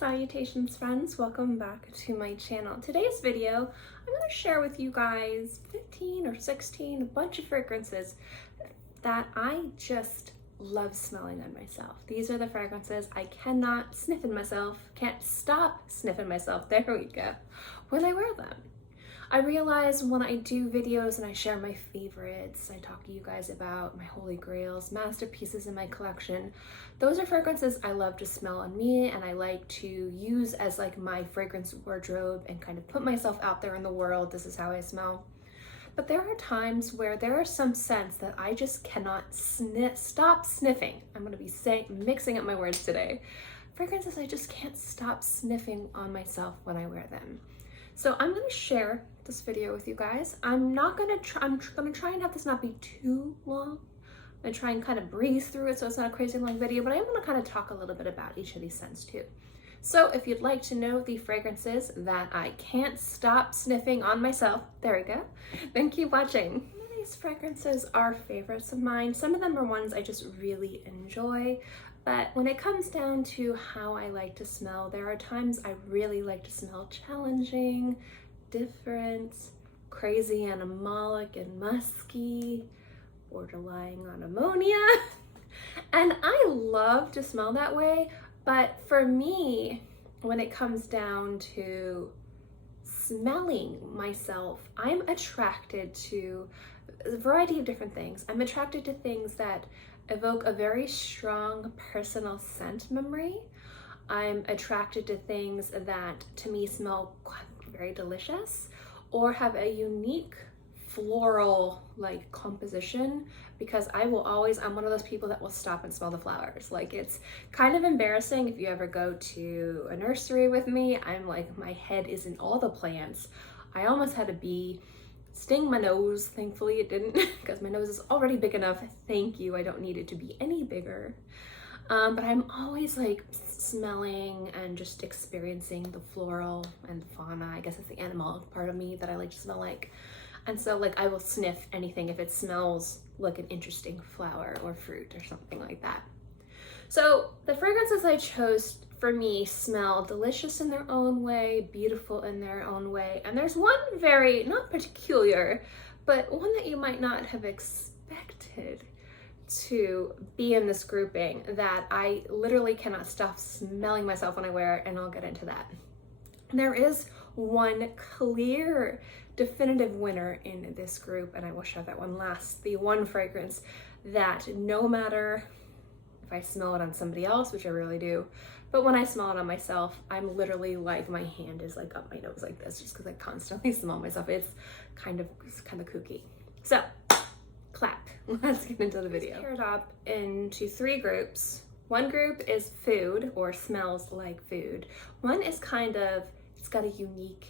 Salutations friends, welcome back to my channel. Today's video, I'm going to share with you guys 15 or 16, a bunch of fragrances that I just love smelling on myself. These are the fragrances I cannot sniff in myself, can't stop sniffing myself, there we go, when I wear them. I realize when I do videos and I share my favorites, I talk to you guys about my holy grails, masterpieces in my collection. Those are fragrances I love to smell on me and I like to use as like my fragrance wardrobe and kind of put myself out there in the world. This is how I smell. But there are times where there are some scents that I just cannot stop sniffing. I'm going to be mixing up my words today. Fragrances I just can't stop sniffing on myself when I wear them. So I'm going to share this video with you guys. I'm going to try and have this not be too long. I'm going to try and kind of breeze through it so it's not a crazy long video, but I am going to kind of talk a little bit about each of these scents too. So if you'd like to know the fragrances that I can't stop sniffing on myself, there we go, then keep watching. Some of these fragrances are favorites of mine. Some of them are ones I just really enjoy. But when it comes down to how I like to smell, there are times I really like to smell challenging, different, crazy animalic and musky, borderline on ammonia. And I love to smell that way, but for me, when it comes down to smelling myself, I'm attracted to a variety of different things. I'm attracted to things that evoke a very strong personal scent memory. I'm attracted to things that to me smell very delicious or have a unique floral like composition, because I'm one of those people that will stop and smell the flowers. Like, it's kind of embarrassing if you ever go to a nursery with me. I'm like, my head is in all the plants. I almost had a bee sting my nose. Thankfully it didn't, because my nose is already big enough. Thank you, I don't need it to be any bigger. But I'm always like smelling and just experiencing the floral and fauna. I guess it's the animal part of me that I like to smell like. And so like I will sniff anything if it smells like an interesting flower or fruit or something like that. So the fragrances I chose for me smell delicious in their own way, beautiful in their own way. And there's one very, not peculiar, but one that you might not have expected to be in this grouping that I literally cannot stop smelling myself when I wear it, and I'll get into that. There is one clear, definitive winner in this group, and I will show that one last. The one fragrance that no matter if I smell it on somebody else, which I really do, but when I smell it on myself, I'm literally like, my hand is like up my nose like this, just because I constantly smell myself. It's kind of kooky. So, clap. Let's get into the video. It's paired up into three groups. One group is food, or smells like food. One is kind of, it's got a unique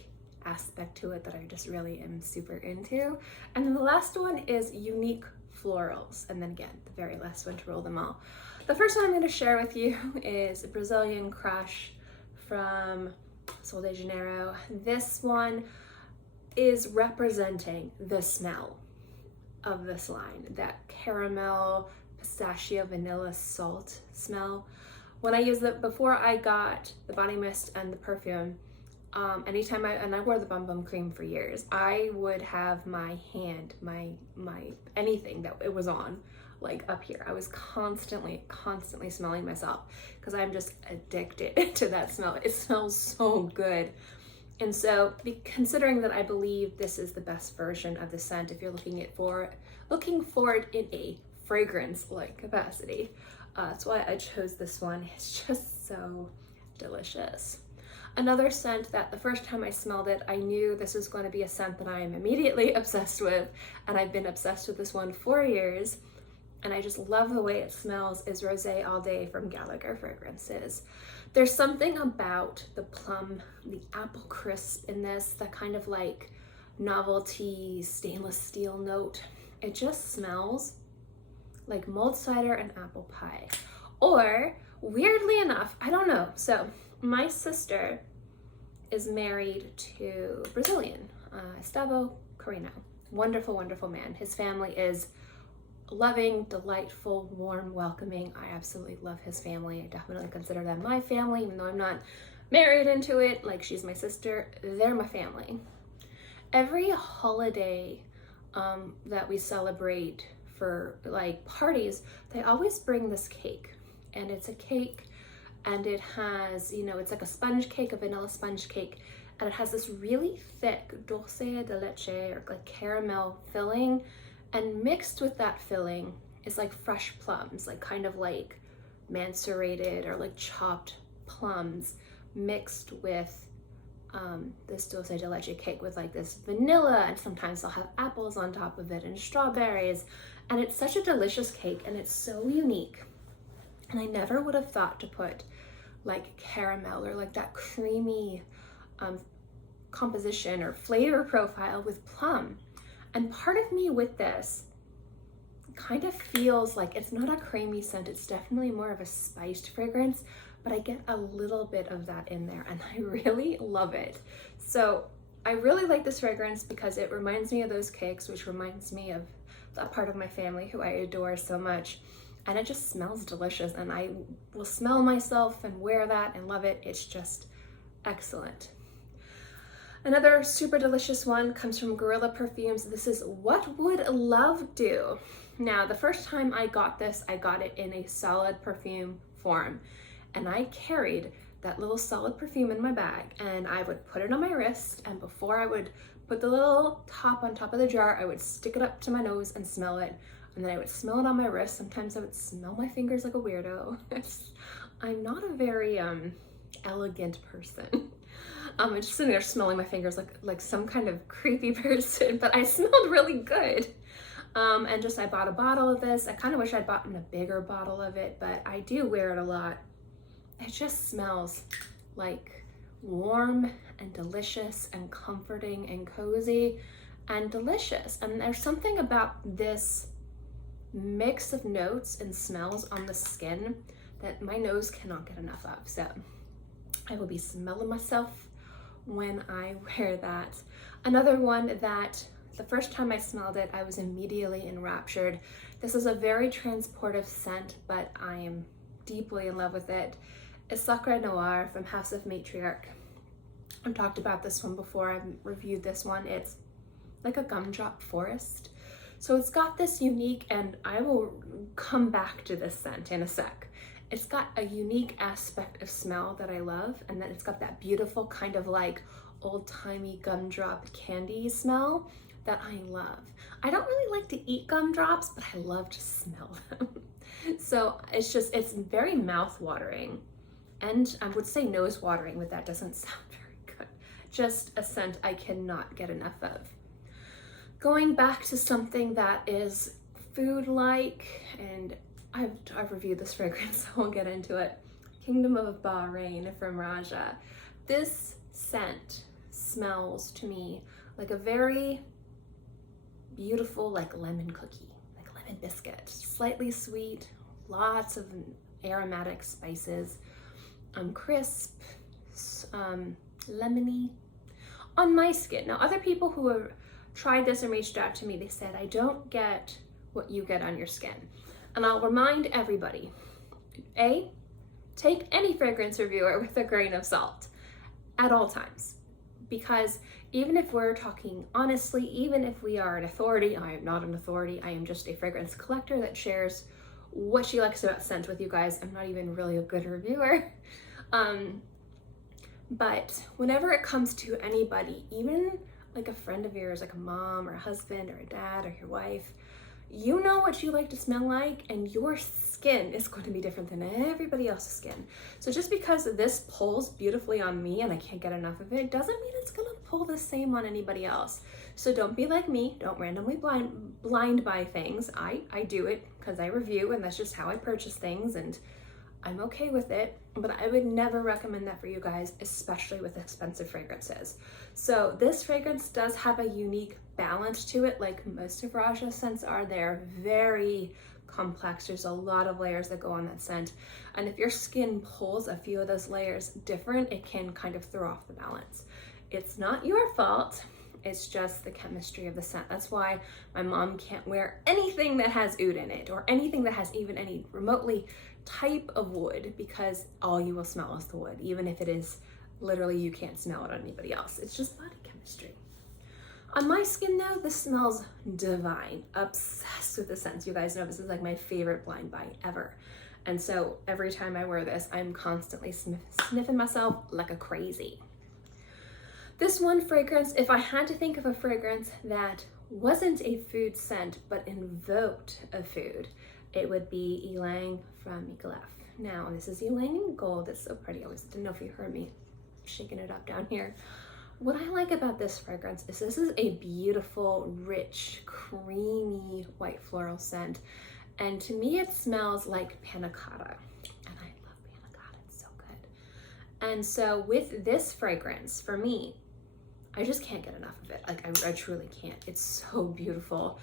aspect to it that I just really am super into. And then the last one is unique florals. And then again, the very last one to roll them all. The first one I'm going to share with you is Brazilian Crush from Sol de Janeiro. This one is representing the smell of this line, that caramel, pistachio, vanilla, salt smell. When I used it, before I got the body mist and the perfume, anytime I wore the Bum Bum cream for years, I would have my hand, my anything that it was on, like up here. I was constantly smelling myself because I'm just addicted to that smell. It smells so good. And so, considering that I believe this is the best version of the scent, if you're looking for it in a fragrance-like capacity, that's why I chose this one. It's just so delicious. Another scent that the first time I smelled it, I knew this was going to be a scent that I am immediately obsessed with, and I've been obsessed with this one for years, and I just love the way it smells, is Rosé All Day from Gallagher Fragrances. There's something about the plum, the apple crisp in this, that kind of like novelty stainless steel note. It just smells like mulled cider and apple pie. Or, weirdly enough, I don't know. So, my sister is married to Brazilian, Gustavo Carino. Wonderful, wonderful man. His family is loving, delightful, warm, welcoming. I absolutely love his family. I definitely consider them my family, even though I'm not married into it, like she's my sister, they're my family. Every holiday that we celebrate for like parties, they always bring this cake, and it's a cake and it has, you know, it's like a sponge cake, a vanilla sponge cake, and it has this really thick dulce de leche or like caramel filling, and mixed with that filling is like fresh plums, like kind of like macerated or like chopped plums mixed with this dulce de leche cake with like this vanilla, and sometimes they'll have apples on top of it and strawberries, and it's such a delicious cake and it's so unique. And I never would have thought to put like caramel or like that creamy composition or flavor profile with plum. And part of me with this kind of feels like it's not a creamy scent, it's definitely more of a spiced fragrance, but I get a little bit of that in there and I really love it. So I really like this fragrance because it reminds me of those cakes, which reminds me of a part of my family who I adore so much. And it just smells delicious, and I will smell myself and wear that and love it. It's just excellent. Another super delicious one comes from Gorilla Perfumes. This is What Would Love Do? Now, the first time I got this, I got it in a solid perfume form, and I carried that little solid perfume in my bag, and I would put it on my wrist, and before I would put the little top on top of the jar, I would stick it up to my nose and smell it. And then I would smell it on my wrist. Sometimes I would smell my fingers like a weirdo. I'm not a very elegant person. I'm just sitting there smelling my fingers like some kind of creepy person, but I smelled really good. And just I bought a bottle of this. I kind of wish I'd bought a bigger bottle of it, but I do wear it a lot. It just smells like warm and delicious and comforting and cozy and delicious. And there's something about this mix of notes and smells on the skin that my nose cannot get enough of. So I will be smelling myself when I wear that. Another one that the first time I smelled it, I was immediately enraptured. This is a very transportive scent, but I am deeply in love with it. It's Sacre Noir from House of Matriarch. I've talked about this one before. I've reviewed this one. It's like a gumdrop forest. So it's got this unique, and I will come back to this scent in a sec. It's got a unique aspect of smell that I love, and then it's got that beautiful kind of like old-timey gumdrop candy smell that I love. I don't really like to eat gumdrops, but I love to smell them. So it's very mouth-watering, and I would say nose-watering, but that doesn't sound very good. Just a scent I cannot get enough of. Going back to something that is food-like, and I've reviewed this fragrance, so I won't get into it. Kingdom of Bahrain from Raja. This scent smells to me like a very beautiful, like lemon cookie, like lemon biscuit. Slightly sweet, lots of aromatic spices, crisp, lemony on my skin. Now, other people who have tried this and reached out to me, they said, I don't get what you get on your skin. And I'll remind everybody, A, take any fragrance reviewer with a grain of salt at all times. Because even if we're talking honestly, even if we are an authority, I am not an authority, I am just a fragrance collector that shares what she likes about scent with you guys. I'm not even really a good reviewer. But whenever it comes to anybody, even like a friend of yours, like a mom or a husband or a dad or your wife, you know what you like to smell like, and your skin is going to be different than everybody else's skin. So just because this pulls beautifully on me and I can't get enough of it, doesn't mean it's gonna pull the same on anybody else. So don't be like me, don't randomly blind buy things. I do it because I review, and that's just how I purchase things, and I'm okay with it, but I would never recommend that for you guys, especially with expensive fragrances. So this fragrance does have a unique balance to it, like most of Raja's scents are. They're very complex. There's a lot of layers that go on that scent. And if your skin pulls a few of those layers different, it can kind of throw off the balance. It's not your fault. It's just the chemistry of the scent. That's why my mom can't wear anything that has oud in it, or anything that has even any remotely type of wood, because all you will smell is the wood, even if it is literally you can't smell it on anybody else. It's just body chemistry. On my skin though, this smells divine. Obsessed with the scents. You guys know this is like my favorite blind buy ever. And so every time I wear this, I'm constantly sniffing myself like a crazy. This one fragrance, if I had to think of a fragrance that wasn't a food scent, but invoked a food, it would be Ylang from Miguel F. Now, this is Ylang in gold. It's so pretty. I always didn't know if you heard me shaking it up down here. What I like about this fragrance is this is a beautiful, rich, creamy white floral scent. And to me, it smells like panna cotta. And I love panna cotta, it's so good. And so with this fragrance, for me, I just can't get enough of it. Like I truly can't. It's so beautiful.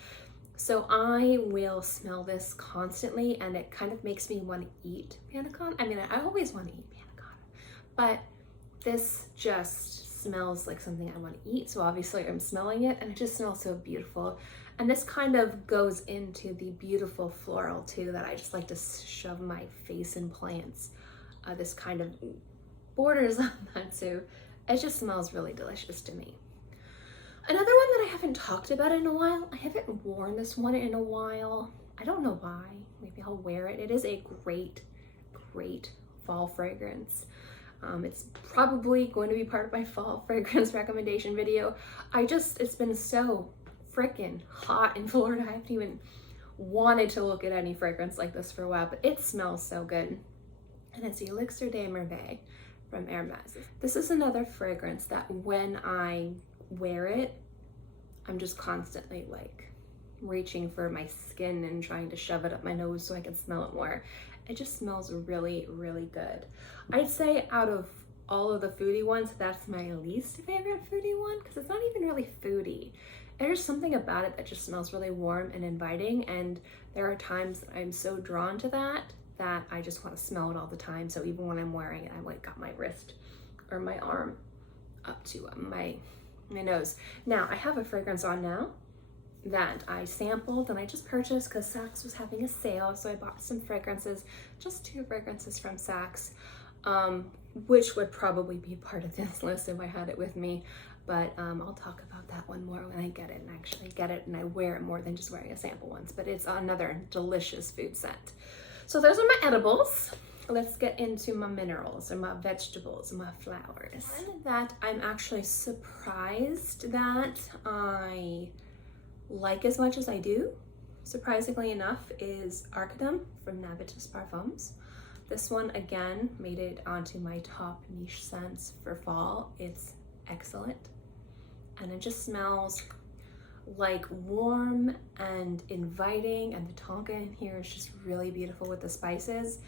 So I will smell this constantly and it kind of makes me want to eat panna cotta. I mean, I always want to eat panna cotta, but this just smells like something I want to eat. So obviously I'm smelling it and it just smells so beautiful. And this kind of goes into the beautiful floral too that I just like to shove my face in plants. This kind of borders on that too. It just smells really delicious to me. Another one that I haven't talked about in a while, I haven't worn this one in a while. I don't know why, maybe I'll wear it. It is a great, great fall fragrance. It's probably going to be part of my fall fragrance recommendation video. It's been so freaking hot in Florida. I haven't even wanted to look at any fragrance like this for a while, but it smells so good. And it's Elixir de Merveille from Hermes. This is another fragrance that when I wear it, I'm just constantly like reaching for my skin and trying to shove it up my nose so I can smell it more. It just smells really, really good. I'd say out of all of the foodie ones, that's my least favorite foodie one because it's not even really foodie. There's something about it that just smells really warm and inviting, and there are times I'm so drawn to that I just want to smell it all the time. So even when I'm wearing it, I like got my wrist or my arm up to my nose. Now I have a fragrance on now that I sampled and I just purchased because Saks was having a sale. So I bought some fragrances, just 2 fragrances from Saks, which would probably be part of this list if I had it with me. But I'll talk about that one more when I get it and actually get it and I wear it more than just wearing a sample once. But it's another delicious food scent. So those are my edibles. Let's get into my minerals and my vegetables and my flowers. One that I'm actually surprised that I like as much as I do, surprisingly enough, is Arcadium from Navitus Parfums. This one again made it onto my top niche scents for fall. It's excellent and it just smells like warm and inviting, and the tonka in here is just really beautiful with the spices.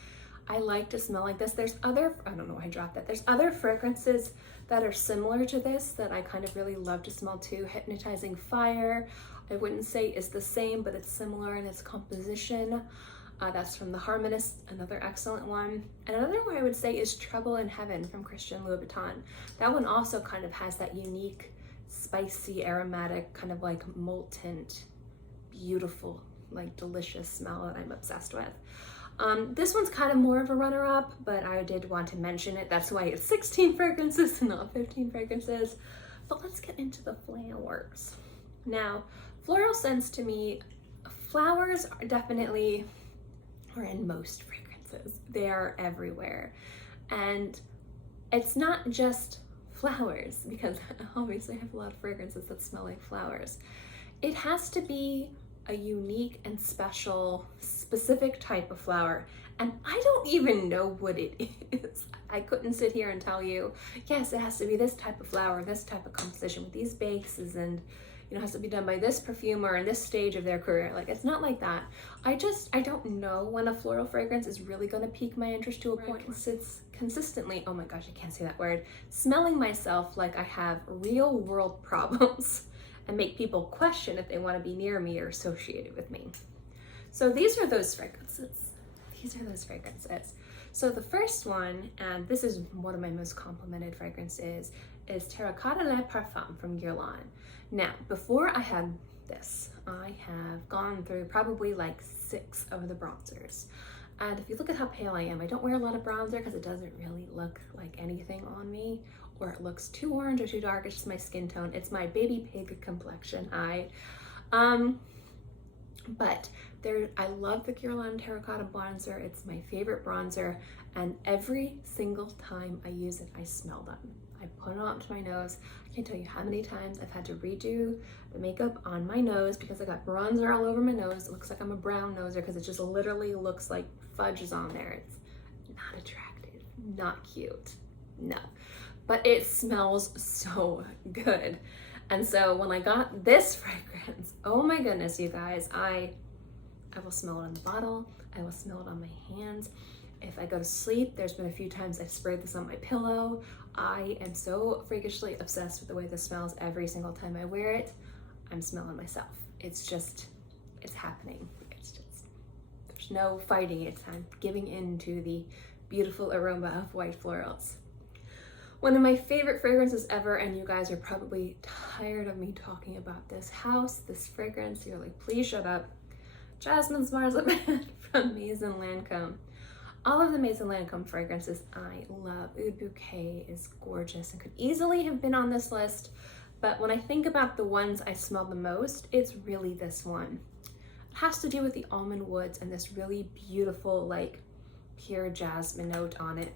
I like to smell like this. There's other, I don't know why I dropped that. There's other fragrances that are similar to this that I kind of really love to smell too. Hypnotizing Fire, I wouldn't say is the same, but it's similar in its composition. That's from The Harmonist, another excellent one. And another one I would say is Trouble in Heaven from Christian Louboutin. That one also kind of has that unique, spicy, aromatic, kind of like molten, beautiful, like delicious smell that I'm obsessed with. This one's kind of more of a runner-up, but I did want to mention it. That's why it's 16 fragrances and not 15 fragrances. But let's get into the flowers. Now, floral scents to me, flowers are definitely are in most fragrances. They are everywhere. And it's not just flowers, because obviously I have a lot of fragrances that smell like flowers. It has to be a unique and special, specific type of flower. And I don't even know what it is. I couldn't sit here and tell you, yes, it has to be this type of flower, this type of composition with these bases, and you know, has to be done by this perfumer in this stage of their career. Like, it's not like that. I don't know when a floral fragrance is really gonna pique my interest to a point. Consistently, oh my gosh, I can't say that word, smelling myself like I have real world problems and make people question if they want to be near me or associated with me. So these are those fragrances. So the first one, and this is one of my most complimented fragrances, is Terra Cotta Le Parfum from Guerlain. Now, before I had this, I have gone through probably like 6 of the bronzers. And if you look at how pale I am, I don't wear a lot of bronzer because it doesn't really look like anything on me, or it looks too orange or too dark. It's just my skin tone. It's my baby pig complexion. But I love the Terra Cotta bronzer. It's my favorite bronzer, and every single time I use it, I smell them. I put it onto my nose. I can't tell you how many times I've had to redo the makeup on my nose because I got bronzer all over my nose. It looks like I'm a brown noser because it just literally looks like fudge is on there. It's not attractive, not cute, no. But it smells so good. And so when I got this fragrance, oh my goodness, you guys, I will smell it on the bottle. I will smell it on my hands. If I go to sleep, there's been a few times I've sprayed this on my pillow. I am so freakishly obsessed with the way this smells. Every single time I wear it, I'm smelling myself. It's happening. There's no fighting it. I'm giving in to the beautiful aroma of white florals. One of my favorite fragrances ever, and you guys are probably tired of me talking about this house, this fragrance. You're like, please shut up. Jasmine's Marzipan from Maison Lancôme. All of the Maison Lancôme fragrances I love. Oud Bouquet is gorgeous and could easily have been on this list, but when I think about the ones I smell the most, it's really this one. It has to do with the almond woods and this really beautiful, like, pure jasmine note on it.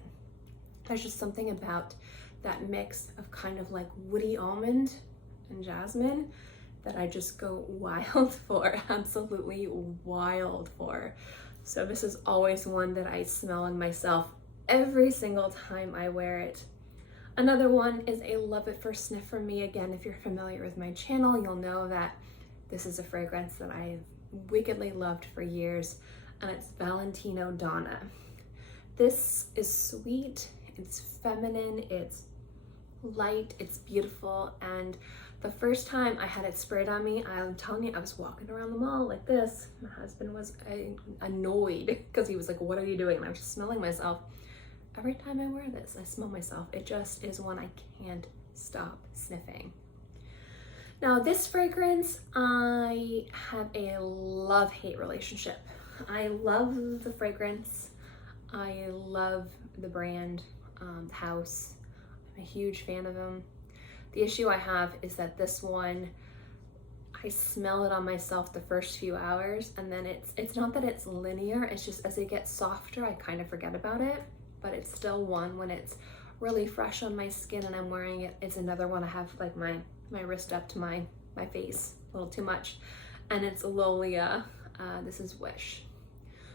There's just something about that mix of kind of like woody almond and jasmine that I just go wild for, absolutely wild for. So this is always one that I smell on myself every single time I wear it. Another one is a Love It First Sniff from me. Again, if you're familiar with my channel, you'll know that this is a fragrance that I've wickedly loved for years, and it's Valentino Donna. This is sweet, it's feminine, it's light, it's beautiful, and the first time I had it sprayed on me, I'm telling you, I was walking around the mall like this. My husband was annoyed because he was like, what are you doing? And I was just smelling myself. Every time I wear this, I smell myself. It just is one I can't stop sniffing. Now this fragrance, I have a love-hate relationship. I love the fragrance. I love the brand, the house. I'm a huge fan of them. The issue I have is that this one, I smell it on myself the first few hours, and then it's not that it's linear, it's just as it gets softer, I kind of forget about it, but it's still one when it's really fresh on my skin and I'm wearing it. It's another one I have like my wrist up to my face a little too much, and it's Lolia. This is Wish.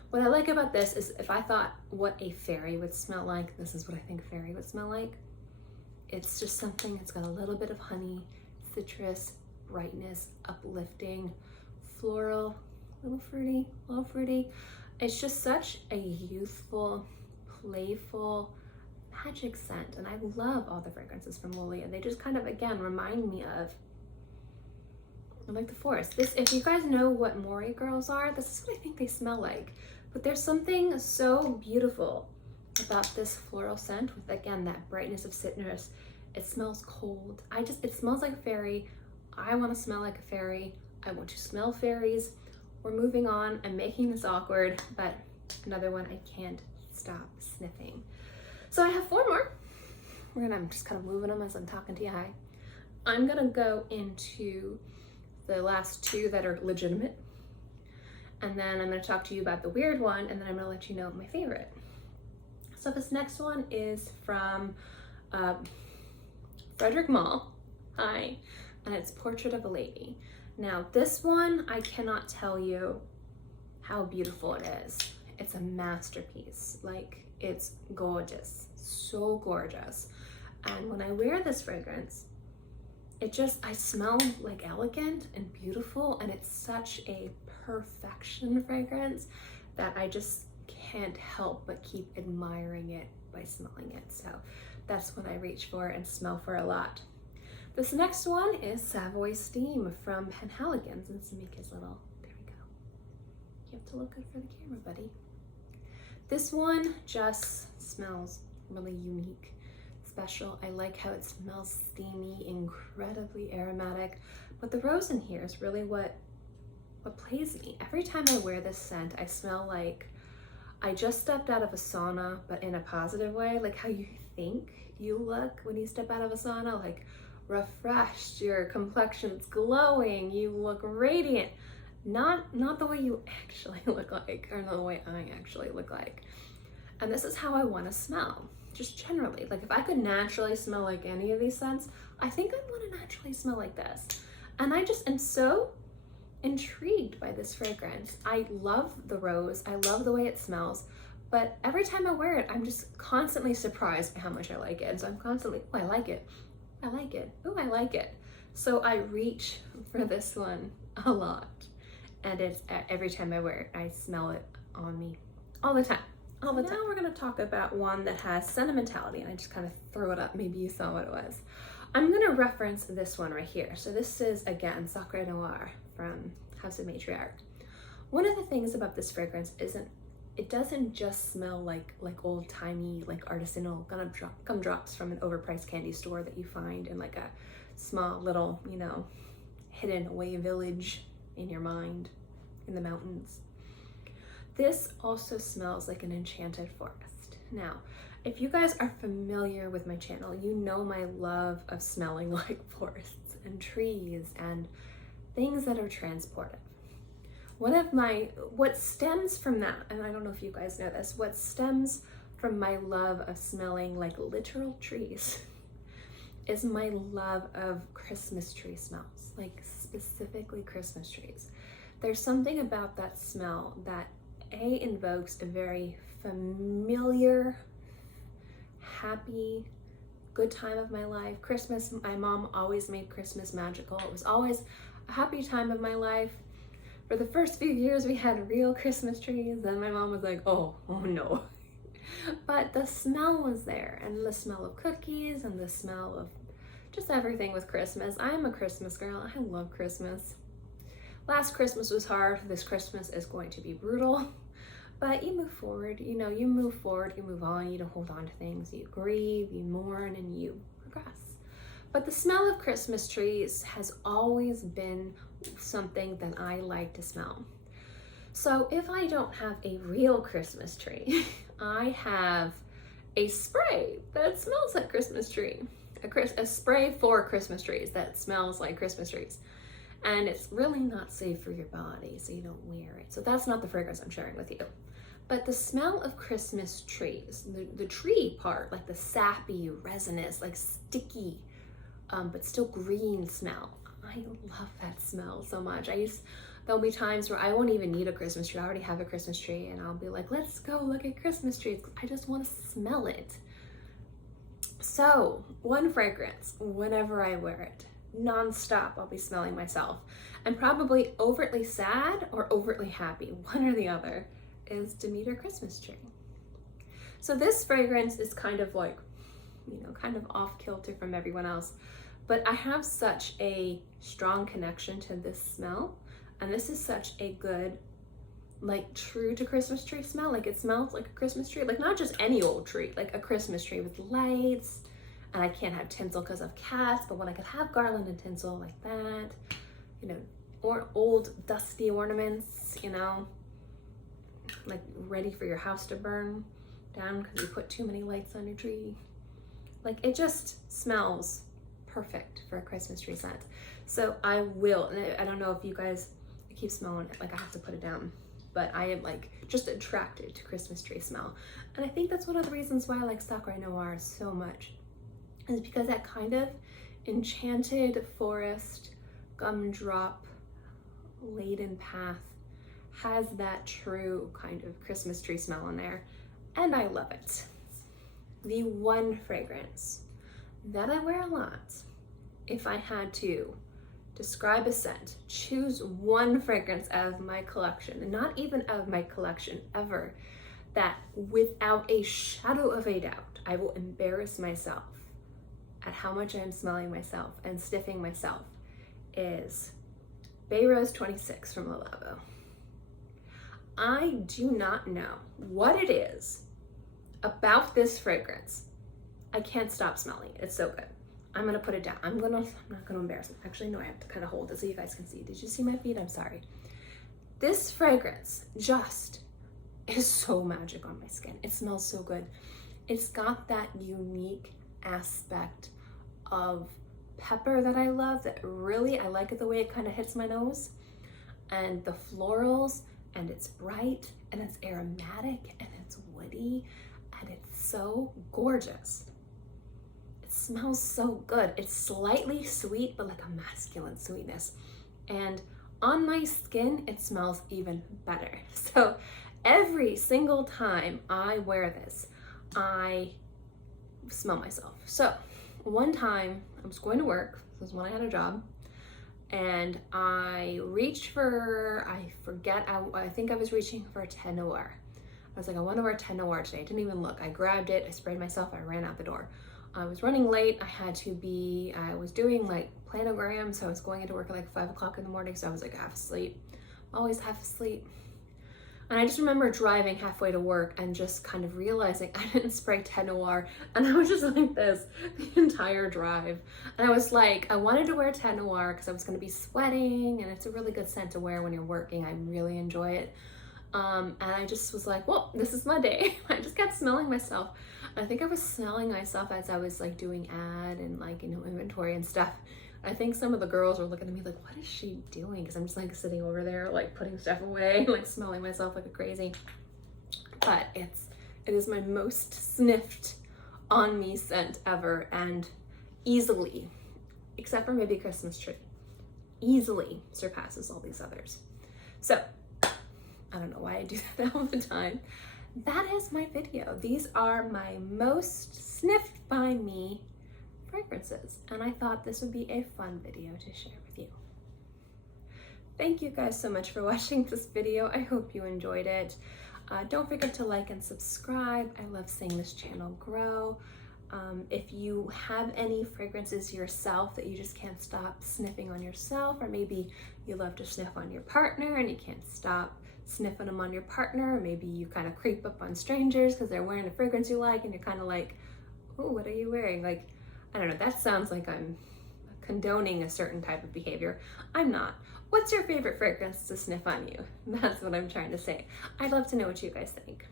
What I like about this is if I thought what a fairy would smell like, this is what I think fairy would smell like. It's just something that's got a little bit of honey, citrus, brightness, uplifting, floral, a little fruity. It's just such a youthful, playful, magic scent. And I love all the fragrances from Lolia. They just kind of, again, remind me of like the forest. This, if you guys know what Mori girls are, this is what I think they smell like. But there's something so beautiful about this floral scent with, again, that brightness of citrus. It smells cold. It smells like fairy. I want to smell like a fairy. I want to smell fairies. We're moving on. I'm making this awkward, but another one I can't stop sniffing. So I have 4 more. I'm just kind of moving them as I'm talking to you. Hi. I'm gonna go into the last 2 that are legitimate, and then I'm gonna talk to you about the weird one, and then I'm gonna let you know my favorite. So this next one is from Frederick Mall. Hi. And it's Portrait of a Lady. Now this one, I cannot tell you how beautiful it is. It's a masterpiece. Like, it's gorgeous, so gorgeous. And when I wear this fragrance, I smell like elegant and beautiful, and it's such a perfection fragrance that I just can't help but keep admiring it by smelling it. So that's what I reach for and smell for a lot. This next one is Savoy Steam from Penhaligon's. Let's make his little, there we go. You have to look good for the camera, buddy. This one just smells really unique, special. I like how it smells steamy, incredibly aromatic, but the rose in here is really what plays me. Every time I wear this scent, I smell like I just stepped out of a sauna, but in a positive way, like how you think you look when you step out of a sauna, like refreshed, your complexion's glowing, you look radiant. Not the way you actually look like, or not the way I actually look like. And this is how I want to smell, just generally. Like if I could naturally smell like any of these scents, I think I'd want to naturally smell like this. And I just am so intrigued by this fragrance. I love the rose, I love the way it smells, but every time I wear it, I'm just constantly surprised by how much I like it. And so I'm constantly, oh, I like it. I like it. Oh, I like it. So I reach for this one a lot. And it's every time I wear it, I smell it on me all the time. All the time. Now we're gonna talk about one that has sentimentality, and I just kind of threw it up. Maybe you saw what it was. I'm gonna reference this one right here. So this is, again, Sacre Noir from House of Matriarch. One of the things about this fragrance isn't, it doesn't just smell like old-timey, like artisanal gum drops from an overpriced candy store that you find in like a small little, you know, hidden away village in your mind in the mountains. This also smells like an enchanted forest. Now, if you guys are familiar with my channel, you know my love of smelling like forests and trees and things that are transportive. What stems from that, and I don't know if you guys know this, what stems from my love of smelling like literal trees is my love of Christmas tree smells, like specifically Christmas trees. There's something about that smell that invokes a very familiar, happy, good time of my life. Christmas, my mom always made Christmas magical. It was always a happy time of my life. For the first few years we had real Christmas trees, then my mom was like, oh no. But the smell was there, and the smell of cookies and the smell of just everything with Christmas. I am a Christmas girl. I love Christmas. Last Christmas was hard. This Christmas is going to be brutal. But you move forward, you know, you move forward, you move on, you don't hold on to things, you grieve, you mourn, and you progress. But the smell of Christmas trees has always been something that I like to smell. So if I don't have a real Christmas tree, I have a spray that smells like Christmas tree. A spray for Christmas trees that smells like Christmas trees. And it's really not safe for your body, so you don't wear it. So that's not the fragrance I'm sharing with you. But the smell of Christmas trees, the tree part, like the sappy, resinous, like sticky, but still green smell. I love that smell so much. There'll be times where I won't even need a Christmas tree. I already have a Christmas tree, and I'll be like, let's go look at Christmas trees. I just want to smell it. So one fragrance, whenever I wear it, non-stop, I'll be smelling myself. And probably overtly sad or overtly happy, one or the other, is Demeter Christmas Tree. So this fragrance is kind of like, you know, kind of off kilter from everyone else, but I have such a strong connection to this smell, and this is such a good, like, true to Christmas tree smell. Like, it smells like a Christmas tree, like not just any old tree, like a Christmas tree with lights. And I can't have tinsel because of cats, but when I could have garland and tinsel like that, you know, or old dusty ornaments, you know, like ready for your house to burn down because you put too many lights on your tree. Like, it just smells perfect for a Christmas tree scent. So I will, and I don't know if you guys, I keep smelling it, like I have to put it down, but I am like just attracted to Christmas tree smell. And I think that's one of the reasons why I like Sacre Noir so much, is because that kind of enchanted forest, gumdrop laden path has that true kind of Christmas tree smell in there, and I love it. The one fragrance that I wear a lot, if I had to describe a scent, choose one fragrance out of my collection, and not even out of my collection ever, that without a shadow of a doubt, I will embarrass myself at how much I'm smelling myself and sniffing myself, is Baie Rose 26 from Labo. I do not know what it is about this fragrance. I can't stop smelling it. It's so good. I'm gonna put it down. I'm not gonna embarrass it. Actually, no, I have to kind of hold it so you guys can see. Did you see my feet? I'm sorry. This fragrance just is so magic on my skin. It smells so good. It's got that unique aspect of pepper that I love, that really, I like it the way it kind of hits my nose, and the florals, and it's bright, and it's aromatic, and it's woody, and it's so gorgeous. It smells so good. It's slightly sweet, but like a masculine sweetness. And on my skin, it smells even better. So every single time I wear this, I smell myself. So one time I was going to work, this is when I had a job, and I reached for, I think I was reaching for a Teint Noir. I was like, I want to wear a Teint Noir today. I didn't even look. I grabbed it, I sprayed myself, I ran out the door. I was running late. I was doing like planogram, so I was going into work at like 5 o'clock in the morning, so I was like half asleep. Always half asleep. And I just remember driving halfway to work and just kind of realizing I didn't spray Teint Noir, and I was just like this the entire drive. And I was like, I wanted to wear Teint Noir because I was going to be sweating, and it's a really good scent to wear when you're working. I really enjoy it. And I just was like, well, this is my day. I just kept smelling myself. I think I was smelling myself as I was like doing ad and like, you know, inventory and stuff. I think some of the girls were looking at me like, what is she doing? Because I'm just like sitting over there, like putting stuff away, like smelling myself like a crazy. But it is my most sniffed on me scent ever, and easily, except for maybe Christmas tree, easily surpasses all these others. So I don't know why I do that all the time. That is my video. These are my most sniffed by me fragrances, and I thought this would be a fun video to share with you. Thank you guys so much for watching this video. I hope you enjoyed it. Don't forget to like and subscribe. I love seeing this channel grow. If you have any fragrances yourself that you just can't stop sniffing on yourself, or maybe you love to sniff on your partner and you can't stop sniffing them on your partner, or maybe you kind of creep up on strangers because they're wearing a fragrance you like and you're kind of like, oh, what are you wearing? Like, I don't know, that sounds like I'm condoning a certain type of behavior. I'm not. What's your favorite fragrance to sniff on you? That's what I'm trying to say. I'd love to know what you guys think.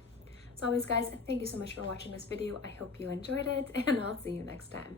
As always, guys, thank you so much for watching this video. I hope you enjoyed it, and I'll see you next time.